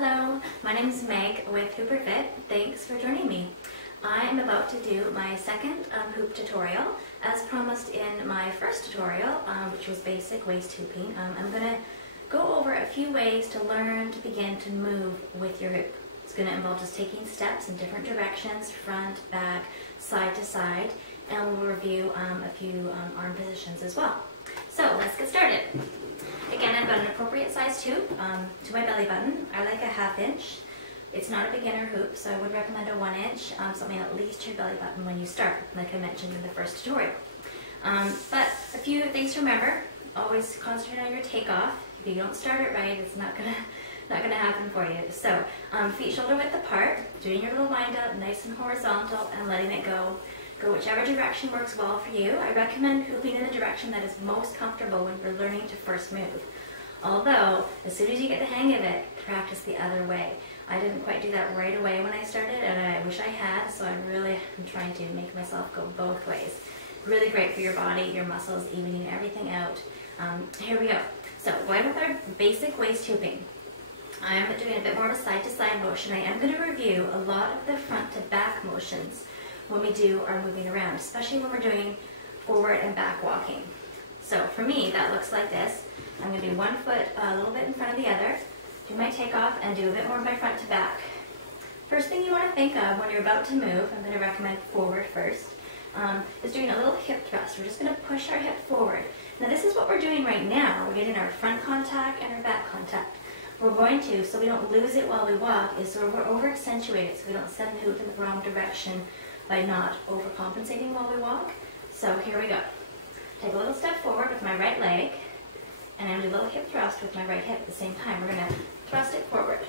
Hello, my name is Meg with Hooper Fit. Thanks for joining me. I am about to do my second hoop tutorial. As promised in my first tutorial, which was basic waist hooping, I'm going to go over a few ways to learn to begin to move with your hoop. It's going to involve just taking steps in different directions, front, back, side to side, and we'll review a few arm positions as well. So let's get started. Again, I've got an appropriate size hoop to my belly button. I like a 1/2 inch. It's not a beginner hoop, so I would recommend a 1 inch, something at least to your belly button when you start, like I mentioned in the first tutorial. But a few things to remember: always concentrate on your takeoff. If you don't start it right, it's not gonna happen for you. So feet shoulder width apart, doing your little wind up, nice and horizontal, and letting it go. Go whichever direction works well for you. I recommend hooping in the direction that is most comfortable when you're learning to first move. Although, as soon as you get the hang of it, practice the other way. I didn't quite do that right away when I started, and I wish I had, so I'm trying to make myself go both ways. Really great for your body, your muscles, evening everything out. Here we go. So, going with our basic waist hooping. I'm doing a bit more of a side-to-side motion. I am going to review a lot of the front-to-back motions when we do our moving around, especially when we're doing forward and back walking. So for me, that looks like this. I'm going to do one foot a little bit in front of the other, do my takeoff, and do a bit more of my front to back. First thing you want to think of when you're about to move, I'm going to recommend forward first, is doing a little hip thrust. We're just going to push our hip forward. Now this is what we're doing right now. We're getting our front contact and our back contact. We're going to, so we don't lose it while we walk, is so we're over accentuated, so we don't send the hoop in the wrong direction by not overcompensating while we walk. So here we go. Take a little step forward with my right leg, and I'm going to do a little hip thrust with my right hip at the same time. We're going to thrust it forward.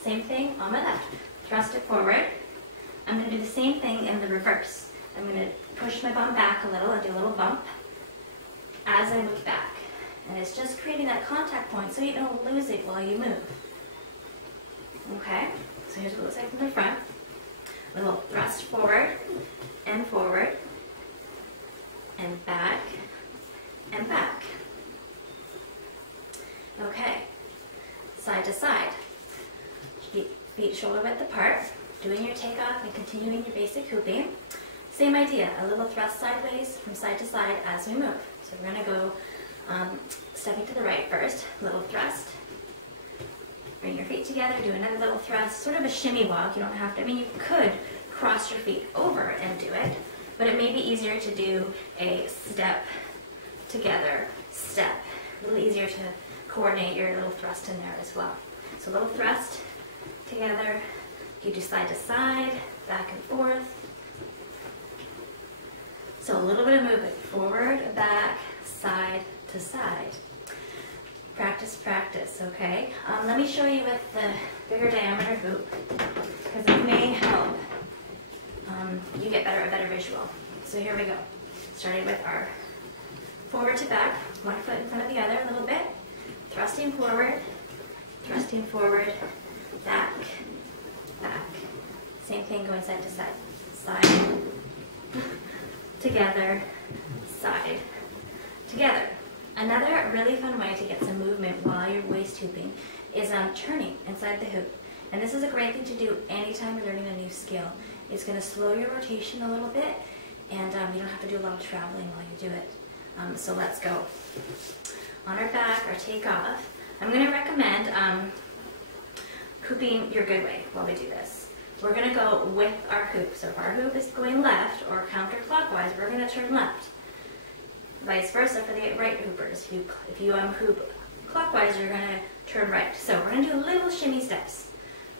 Same thing on my left. Thrust it forward. I'm going to do the same thing in the reverse. I'm going to push my bum back a little and do a little bump as I move back. And it's just creating that contact point so you don't lose it while you move. Okay, so here's what it looks like from the front. Little thrust forward, and back, and back. Okay, side to side. Feet shoulder width apart, doing your takeoff and continuing your basic hooping. Same idea, a little thrust sideways from side to side as we move. So we're going to go stepping to the right first, little thrust. Bring your feet together, do another little thrust, sort of a shimmy walk. You don't have to, you could cross your feet over and do it, but it may be easier to do a step together, step. A little easier to coordinate your little thrust in there as well. So a little thrust together, you do side to side, back and forth. So a little bit of movement, forward, back, side to side. Practice, practice, okay? Let me show you with the bigger diameter hoop, because it may help you get a better visual. So here we go. Starting with our forward to back, one foot in front of the other a little bit, thrusting forward, back, back. Same thing going side to side. Side, together, side, together. Another really fun way to get some movement while you're waist hooping is turning inside the hoop. And this is a great thing to do anytime you're learning a new skill. It's going to slow your rotation a little bit, and you don't have to do a lot of traveling while you do it. So let's go. On our back, our takeoff, I'm going to recommend hooping your good way while we do this. We're going to go with our hoop. So if our hoop is going left or counterclockwise, we're going to turn left. Vice versa for the right hoopers. If you hoop clockwise, you're going to turn right. So we're going to do little shimmy steps.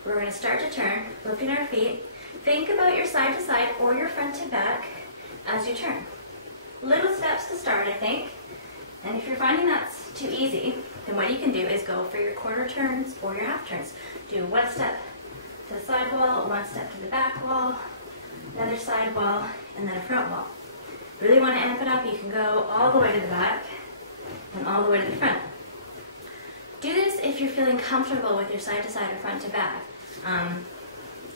We're going to start to turn, lifting our feet. Think about your side to side or your front to back as you turn. Little steps to start, I think. And if you're finding that's too easy, then what you can do is go for your quarter turns or your half turns. Do one step to the side wall, one step to the back wall, another side wall, and then a front wall. Really want to amp it up, you can go all the way to the back and all the way to the front. Do this if you're feeling comfortable with your side to side or front to back.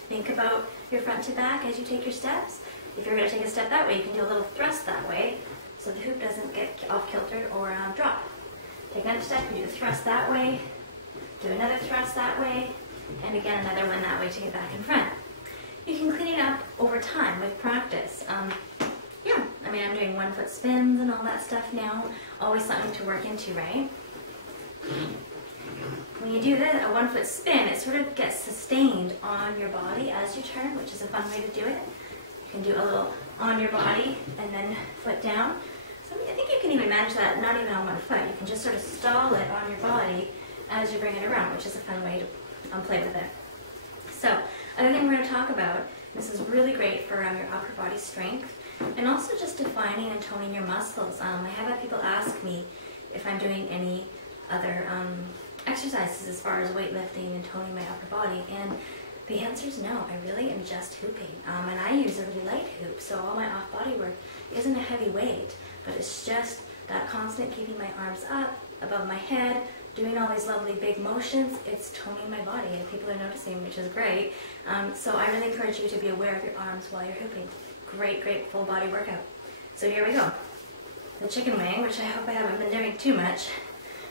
Think about your front to back as you take your steps. If you're going to take a step that way, you can do a little thrust that way so the hoop doesn't get off kiltered or drop. Take another step, you do a thrust that way, do another thrust that way, and again another one that way to get back in front. You can clean it up over time with practice. Yeah, I mean, I'm doing 1 foot spins and all that stuff now. Always something to work into, right? When you do this, a 1 foot spin, it sort of gets sustained on your body as you turn, which is a fun way to do it. You can do a little on your body and then foot down. So I think you can even manage that, not even on 1 foot. You can just sort of stall it on your body as you bring it around, which is a fun way to play with it. So, other thing we're going to talk about, this is really great for your upper body strength, and also just defining and toning your muscles. I have had people ask me if I'm doing any other exercises as far as weightlifting and toning my upper body, and the answer is no. I really am just hooping, and I use a really light hoop, so all my off-body work isn't a heavy weight, but it's just that constant keeping my arms up above my head, doing all these lovely big motions. It's toning my body, and people are noticing, which is great. So I really encourage you to be aware of your arms while you're hooping. Great, great full body workout. So here we go. The chicken wing, which I hope I haven't been doing too much.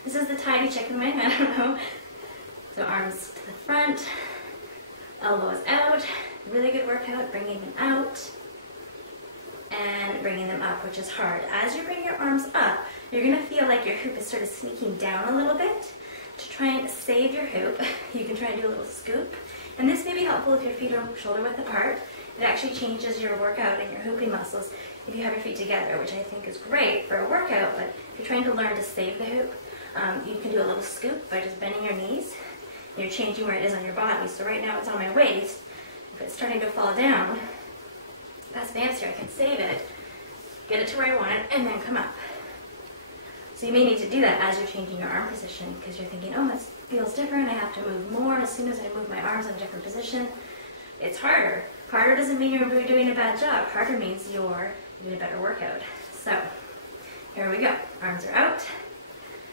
This is the tidy chicken wing, I don't know. So arms to the front, elbows out. Really good workout, bringing them out and bringing them up, which is hard. As you bring your arms up, you're going to feel like your hoop is sort of sneaking down a little bit. To try and save your hoop, you can try and do a little scoop. And this may be helpful if your feet are shoulder width apart. It actually changes your workout and your hooping muscles if you have your feet together, which I think is great for a workout, but if you're trying to learn to save the hoop, you can do a little scoop by just bending your knees. You're changing where it is on your body. So right now it's on my waist. If it's starting to fall down, that's fancier. I can save it, get it to where I want it, and then come up. So you may need to do that as you're changing your arm position, because you're thinking, oh, this feels different. I have to move more. As soon as I move my arms in a different position, it's harder. Harder doesn't mean you're doing a bad job. Harder means you're doing a better workout. So here we go. Arms are out.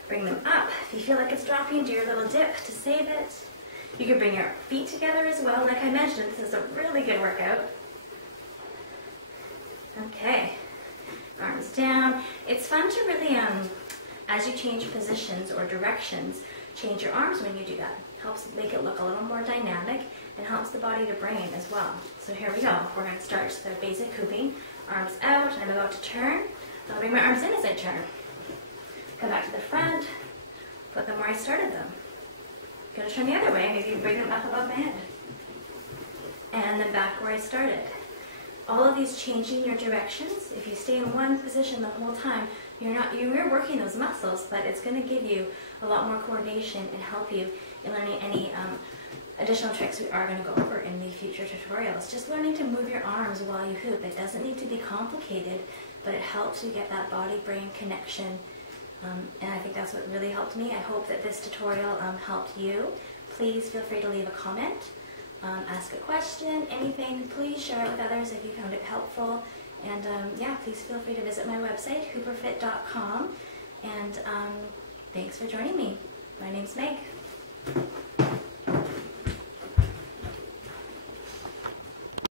Bring them up. If you feel like it's dropping, do your little dip to save it. You can bring your feet together as well. Like I mentioned, this is a really good workout. Okay. Arms down. It's fun to really, as you change positions or directions, change your arms when you do that. Helps make it look a little more dynamic and helps the body to brain as well. So here we go. We're going to start the basic hooping. Arms out. I'm about to turn. I'll bring my arms in as I turn. Come back to the front. Put them where I started them. Going to turn the other way. Maybe bring them up above my head. And then back where I started. All of these changing your directions. If you stay in one position the whole time, you're working those muscles, but it's going to give you a lot more coordination and help you in learning any additional tricks we are going to go over in the future tutorials. Just learning to move your arms while you hoop. It doesn't need to be complicated, but it helps you get that body-brain connection. And I think that's what really helped me. I hope that this tutorial helped you. Please feel free to leave a comment, ask a question, anything. Please share it with others if you found it helpful. And yeah, please feel free to visit my website, hooperfit.com. And thanks for joining me. My name's Meg.